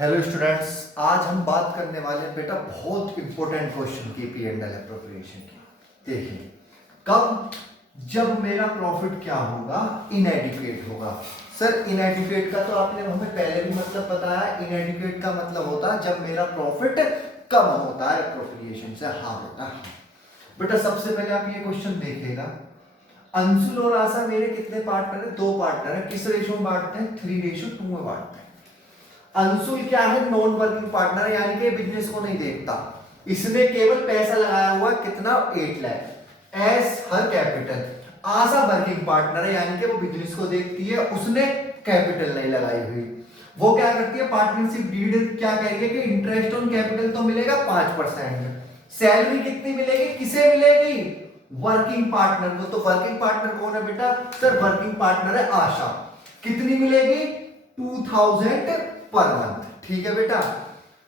Hello students, आज हम बात करने वाले हैं बेटा बहुत इंपॉर्टेंट क्वेश्चन की पी एंड एल एप्रोप्रिएशन की। देखिए, कब जब मेरा प्रॉफिट क्या होगा, इनएडिक्वेट होगा। सर इनएडिक्वेट का तो आपने हमें पहले भी मतलब बताया। इनएडिक्वेट का मतलब होता है जब मेरा प्रॉफिट कम होता है एप्रोप्रिएशन से। हाँ बेटा सबसे पहले आप ये क्वेश्चन देखिएगा। अंशुल और आशा मेरे कितने पार्टनर है? दो पार्टनर है। किस रेशो में बांटते हैं? 3:2 में बांटते हैं। अंशुल क्या है? नॉन वर्किंग पार्टनर, यानी कि बिजनेस को नहीं देखता। इसने केवल पैसा लगाया हुआ कितना? 8 लाख एस हर कैपिटल। आशा वर्किंग पार्टनर है, यानी कि वो बिजनेस को देखती है, उसने कैपिटल नहीं लगाई हुई। वो क्या करती है? पार्टनरशिप डीड क्या कहेंगे कि इंटरेस्ट ऑन कैपिटल तो मिलेगा 5%। सैलरी कितनी मिलेगी? किसे मिलेगी? वर्किंग पार्टनर को। तो वर्किंग पार्टनर कौन है बेटा? सर वर्किंग पार्टनर है आशा। कितनी मिलेगी? 2000 पर मंथ। ठीक है बेटा।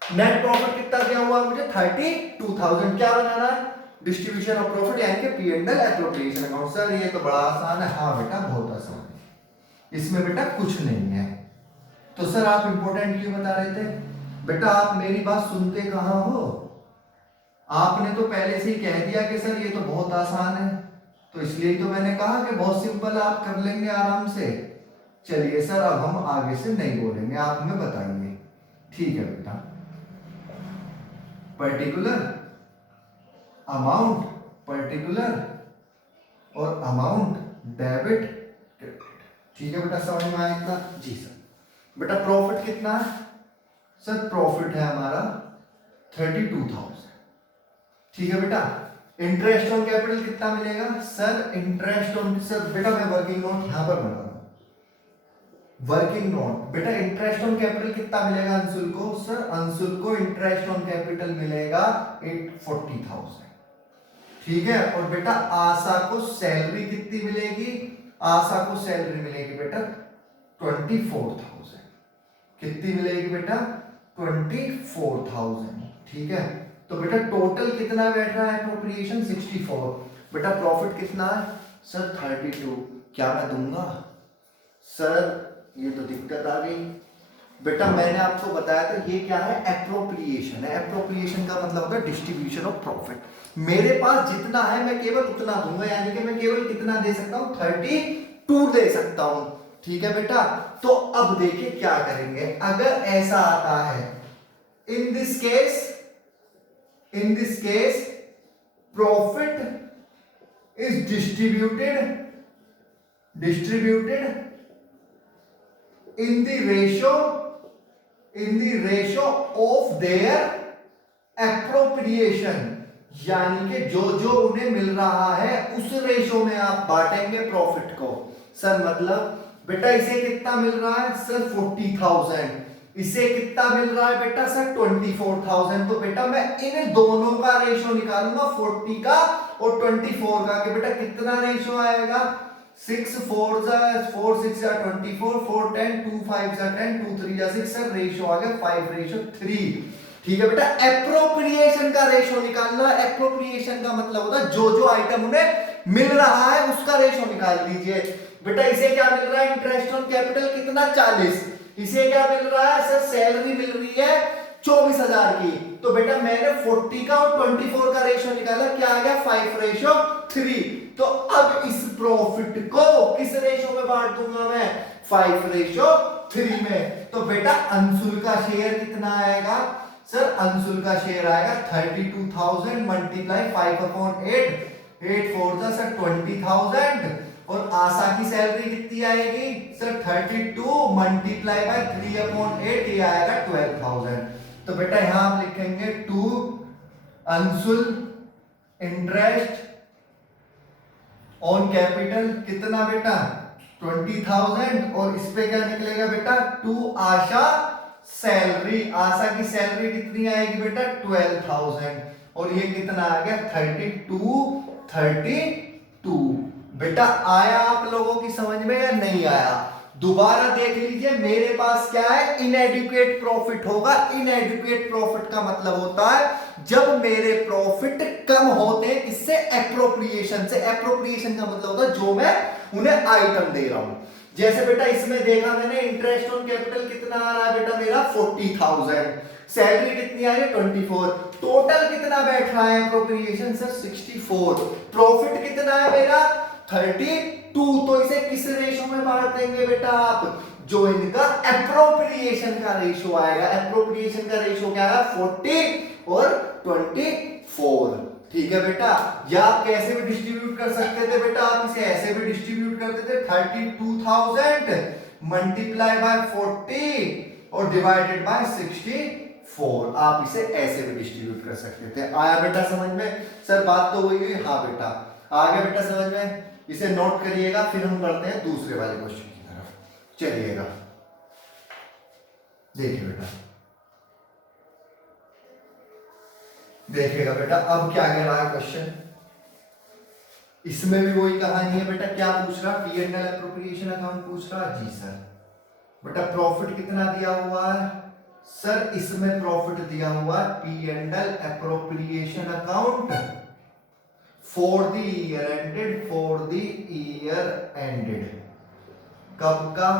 नेट प्रॉफिट कितना दिया हुआ मुझे? 32,000। क्या बनाना है? डिस्ट्रीब्यूशन ऑफ प्रॉफिट, यानी कि P and L appropriation account. Sir ये तो बड़ा आसान है। हाँ बेटा बहुत आसान है, इसमें बेटा कुछ नहीं है। तो सर आप इंपॉर्टेंट क्यों बता रहे थे? बेटा आप मेरी बात सुनते कहां हो? आपने तो पहले से ही कह दिया कि सर ये तो बहुत आसान है, तो इसलिए तो मैंने कहा कि बहुत सिंपल, आप कर लेंगे आराम से। चलिए सर अब हम आगे से नहीं बोलेंगे, आप हमें बताइए। ठीक है बेटा। पर्टिकुलर अमाउंट, पर्टिकुलर और अमाउंट डेबिट क्रेडिट। ठीक है बेटा, समझ में आया इतना? जी सर। बेटा प्रॉफिट कितना है? सर प्रॉफिट है हमारा 32,000। ठीक है बेटा। इंटरेस्ट ऑन कैपिटल कितना मिलेगा? सर इंटरेस्ट ऑन, सर बेटा मैं वर्किंग नोट यहां पर बना, वर्किंग नोट। बेटा इंटरेस्ट ऑन कैपिटल कितना मिलेगा अंशुल को? सर अंशुल को इंटरेस्ट ऑन कैपिटल मिलेगा 40,000। ठीक है। और बेटा आशा को सैलरी कितनी मिलेगी? आशा को सैलरी मिलेगी बेटा 24,000। कितनी मिलेगी बेटा? 24,000। ठीक है। तो बेटा टोटल कितना बैठ रहा है एप्रोप्रिएशन? 64। बेटा प्रॉफिट कितना है? सर 32। क्या मैं दूंगा? सर ये तो दिक्कत आ गई। बेटा मैंने आपको बताया था ये क्या है? एप्रोप्रिएशन है। एप्रोप्रिएशन का मतलब होता है डिस्ट्रीब्यूशन ऑफ प्रॉफिट। मेरे पास जितना है मैं केवल उतना दूंगा, यानी कि मैं केवल कितना दे सकता हूं? 32 दे सकता हूं। ठीक है बेटा। तो अब देखिए क्या करेंगे अगर ऐसा आता है। In this case profit is distributed in the ratio of their appropriation, यानी कि जो जो उन्हें मिल रहा है उस रेशो में आप बांटेंगे प्रॉफिट को। सर मतलब बेटा इसे कितना मिल रहा है? सर 40,000। इसे कितना मिल रहा है बेटा? सर 24,000। तो बेटा मैं इन दोनों का रेशो निकालूंगा, 40 का और 24 का, कि बेटा कितना रेशो आएगा? 6 4 4 6 24, 4 10 2 5 10 2 3 6। सर रेशो आ गया 5:3। ठीक है बेटा। एप्रोप्रिएशन का रेशो निकालना। एप्रोप्रिएशन का मतलब होता है जो जो आइटम उन्हें मिल रहा है उसका रेशो निकाल दीजिए। बेटा इसे क्या मिल रहा है? इंटरेस्ट ऑन कैपिटल कितना? 40। इसे क्या मिल रहा है? सर सैलरी मिल रही है 24,000 की। तो बेटा मैंने 40 का और 24 का रेशो निकाला, क्या आ गया? 5:3। तो अब इस प्रॉफिट को किस रेशो में बांट दूंगा मैं? 5:3 में। तो बेटा अंशुल का शेयर कितना आएगा? सर अंशुल का शेयर आएगा 32,000 मल्टीप्लाई 5/8, 8 4 जा सर 20,000। और आशा की सैलरी कितनी आएगी? सर 32 मल्टीप्लाई बाय 3/8, ये आएगा 12,000। तो बेटा यहां हम लिखेंगे 2 अंशुल इंटरेस्ट ऑन कैपिटल कितना बेटा? 20,000। और इस पे क्या निकलेगा बेटा? 2 आशा सैलरी। आशा की सैलरी कितनी आएगी बेटा? 12,000। और ये कितना आ गया? 32। बेटा आया आप लोगों की समझ में या नहीं आया? दोबारा देख लीजिए। मेरे पास क्या है? इनएडिक्वेट प्रॉफिट होगा। इनएडिक्वेट प्रॉफिट का मतलब होता है जब मेरे प्रॉफिट कम होते हैं इससे, एप्रोप्रिएशन से। एप्रोप्रिएशन का मतलब होता है जो मैं उन्हें आइटम दे रहा हूं। जैसे बेटा इसमें देखा मैंने इंटरेस्ट ऑन कैपिटल कितना आ रहा है बेटा मेरा 40,000, सैलरी कितनी आ रही है 24, टोटल कितना बैठ रहा है अप्रोप्रिएशन सर 64, प्रॉफिट कितना है मेरा 32। तो इसे किस रेशो में बांट देंगे बेटा आप, जो इनका एप्रोप्रिएशन का रेशो आएगा। एप्रोप्रिएशन का रेशो क्या है 40 और 24, ठीक है बेटा। या आप कैसे भी डिस्ट्रीब्यूट कर सकते थे बेटा, आप इसे ऐसे भी डिस्ट्रीब्यूट करते थे 32,000 मल्टीप्लाई बाय 40 और डिवाइडेड बाय 64, आप इसे ऐसे भी डिस्ट्रीब्यूट कर सकते थे। आया बेटा समझ में? सर बात तो वही हुई, हाँ बेटा आ गया बेटा समझ में। इसे नोट करिएगा, फिर हम बढ़ते हैं दूसरे वाले क्वेश्चन की तरफ। चलिएगा देखिए बेटा, देखिएगा बेटा अब क्या कह रहा है क्वेश्चन। इसमें भी वही कहानी है बेटा, क्या पूछ रहा, P and L appropriation account पूछ रहा। जी सर। बेटा प्रॉफिट कितना दिया हुआ है सर, इसमें प्रॉफिट दिया हुआ है P and L appropriation account for the year ended, for the year ended कब का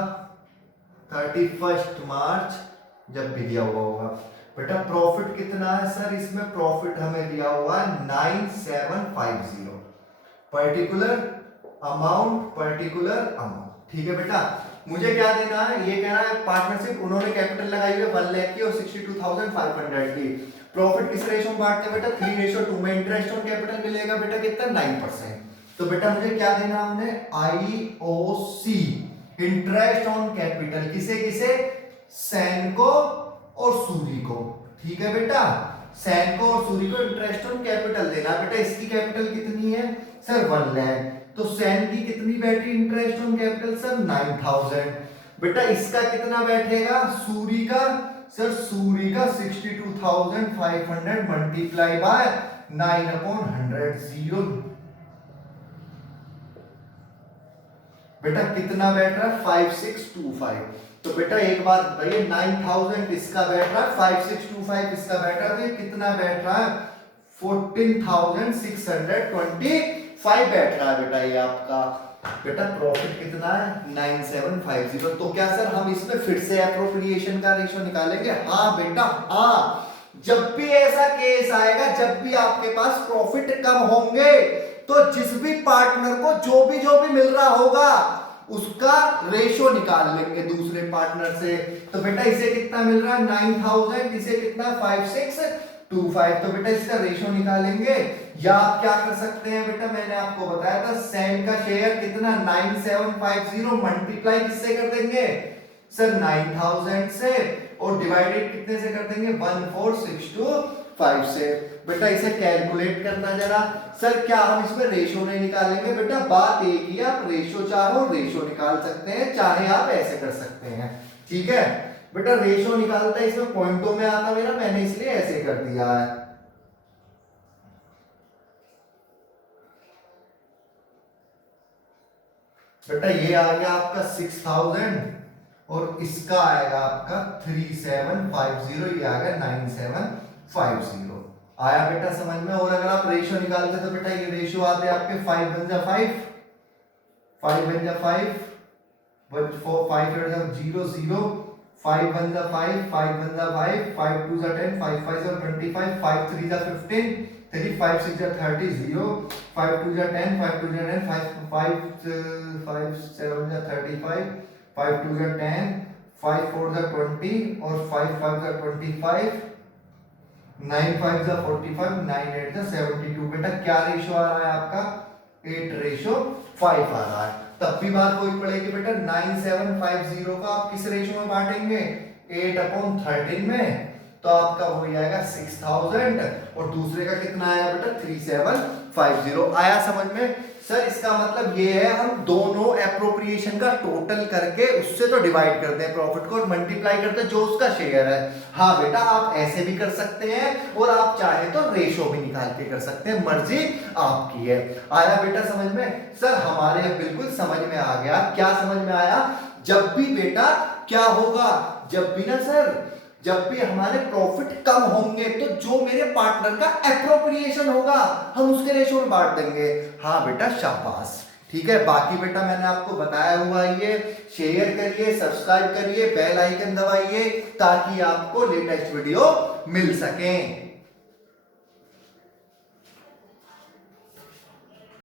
31 मार्च, जब भी दिया हुआ होगा। बेटा प्रॉफिट कितना है सर, इसमें प्रॉफिट हमें दिया हुआ है 9750, पर्टिकुलर अमाउंट, ठीक है बेटा। मुझे क्या देना है, ये कह रहा है पार्टनरशिप, उन्होंने कैपिटल लगाई हुई है 1 लाख की और 62,500 की। प्रॉफिट किस रेशो में बांटते हैं बेटा 3:2 में। इंटरेस्ट ऑन कैपिटल मिलेगा बेटा कितना 9%। तो बेटा मुझे क्या देना, हमने IOC इंटरेस्ट ऑन कैपिटल, किसे किसे, सैनको और सूरी को, ठीक है बेटा। सैनको और सूरी को इंटरेस्ट ऑन कैपिटल देना। बेटा इसकी कैपिटल कितनी है सर 1 लाख, तो सैन की कितनी बैठी इंटरेस्ट ऑन कैपिटल सर 9,000। बेटा इसका कितना बैठेगा सूरी का सर, सूरी का 62,500 मल्टीप्लाई बाय 9/100 0। बेटा कितना बैठ रहा है 5625। तो बेटा एक बात बताइए, 9,000 इसका बैठ रहा है, 5625 इसका बैठ रहा है, तो कितना बैठ रहा है 14,625 बैठ रहा है बेटा ये आपका। बेटा प्रॉफिट कितना है 9750। तो क्या सर हम इसमें फिर से एप्रोप्रिएशन का रेशो निकालेंगे? हाँ बेटा हाँ, जब भी ऐसा केस आएगा, जब भी आपके पास प्रॉफिट कम होंगे, तो जिस भी पार्टनर को जो भी मिल रहा होगा उसका रेशो निकाल लेंगे दूसरे पार्टनर से। तो बेटा इसे कितना मिल रहा है 9,000, इसे कितना 5625, तो बेटा इसका रेशो निकालेंगे। या आप क्या कर सकते हैं बेटा, मैंने आपको बताया था सैन का शेयर कितना 9750 मल्टीप्लाई किससे कर देंगे सर 9,000 से, और डिवाइडेड कितने से कर देंगे 14,625 से। बेटा इसे कैलकुलेट करना जरा। सर क्या हम इसमें रेशो नहीं निकालेंगे? बेटा बात एक ही, आप रेशो चाहो रेशो निकाल सकते हैं, चाहे आप ऐसे कर सकते हैं, ठीक है बेटा। रेशो निकालता है इसमें पॉइंटों में आता मेरा, मैंने इसलिए ऐसे कर दिया है। बेटा ये आ गया आपका 6,000 और इसका आएगा आपका 3750, ये आ गया 9750। आया बेटा समझ में? और अगर आप रेशियो निकालते तो बेटा ये रेशियो आते आपके 5 बन जा 5, 5 बन जा 5, 5 0 0, 5 बन जा 5, 5 बन जा 5, 5 2 जा 10, 5 5 जा 25, 5 3 जा 15, 3 5 6 जा 30 0, 5 2 जा 10, 5 2 जा 10, 5 7 जा 35, 5 2 जा 10, 5 4 जा 20 और 5 5 जा 25, 9 5 जा 45, 9 8 जा 72। बेटा क्या रेशो आ रहा है आपका 8:5 आ रहा है। तब भी बात वही पड़ेगी बेटा, 9750 को आप किस रेशो में बांटेंगे 8/13 में, तो आपका हो जाएगा 6,000 और दूसरे का कितना आया बेटा 3750। आया समझ में? सर इसका मतलब ये है हम दोनों एप्रोप्रिएशन का टोटल करके उससे तो डिवाइड करते हैं प्रॉफिट को और मल्टीप्लाई करते हैं जो उसका शेयर है। हाँ बेटा आप ऐसे भी कर सकते हैं और आप चाहे तो रेशो भी निकाल के कर सकते हैं, मर्जी आपकी है। आया बेटा समझ में? सर हमारे बिल्कुल समझ में आ गया। क्या समझ में आया? जब भी बेटा क्या होगा, जब भी ना सर, जब भी हमारे प्रॉफिट कम होंगे तो जो मेरे पार्टनर का एप्रोप्रिएशन होगा हम उसके रेशो में बांट देंगे। हाँ बेटा शाबाश, ठीक है, बाकी बेटा मैंने आपको बताया हुआ ये, शेयर करिए, सब्सक्राइब करिए, बेल आइकन दबाइए ताकि आपको लेटेस्ट वीडियो मिल सके।